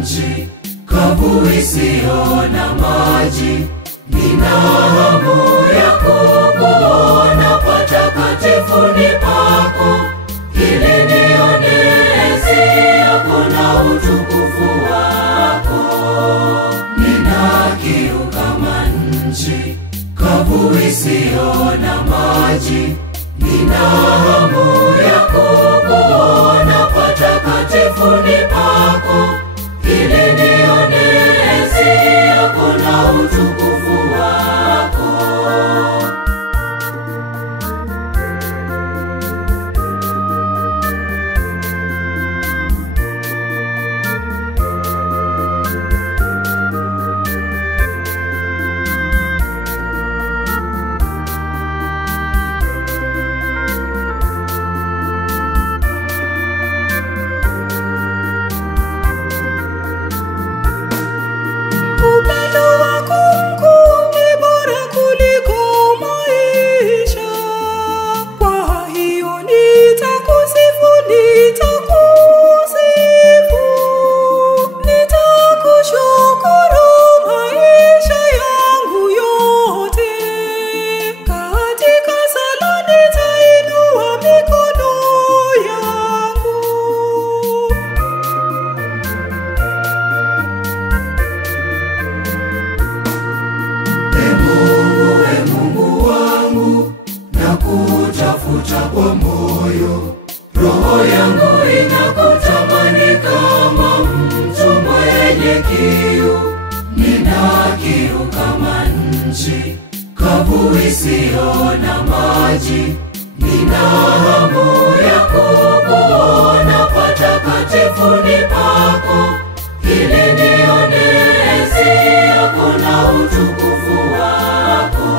nchi kavu isiyo na maji. Nina hamu ya kukuona patakatifuni pako, ili nione enzi yako na utukufu wako. Nina kiu kama nchi kavu isiyo na maji. Nina hamu ya kukuona patakatifuni pako, ili nione enzi yako na utukufu wako. Nakutafuta kwa moyo, roho yangu inakutamani kama mtu mwenye kiu. Nina kiu kama nchi kavu isiyo na maji. Nina hamu ya kukuona patakatifuni pako, ili nione enzi yako na utukufu wako.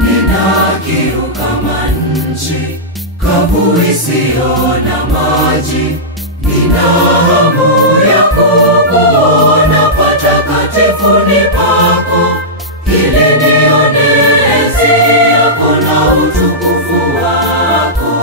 Nina kiu kama nchi kavu isiyo na maji. Nina hamu ya kukuona patakatifuni pako, ili nione enzi yako na utukufu wako.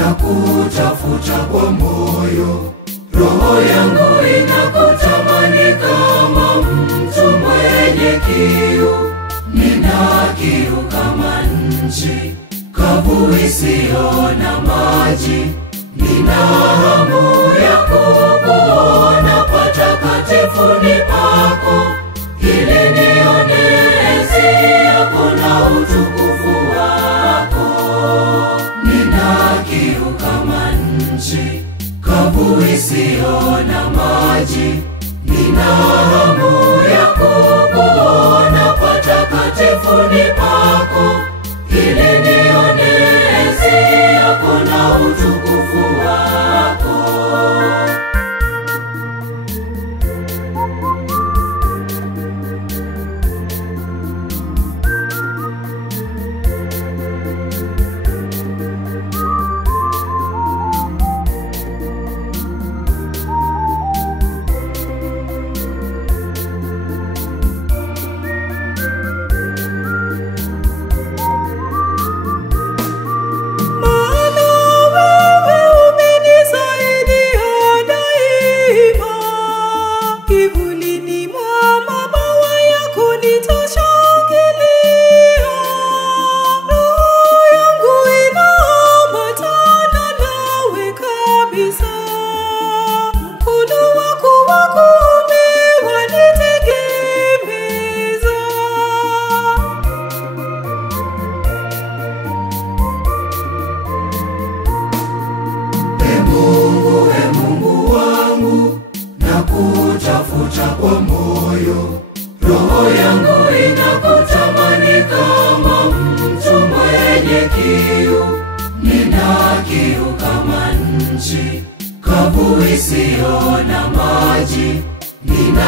Nakutafuta kwa moyo, roho yangu inakutamani kama mtu mwenye kiu. Nina kiu kama nchi kavu isiyo na maji. Nina hamu ya kukuona patakatifuni pako, ili nione enzi yako na utukufu wako. Nina kiu kama nchi kavu isiyo na maji. Nina hamu ya kukuona patakatifuni pako, ili nione enzi yako na utukufu wako. nina kiu kama nchi kavu isiyo na maji, nina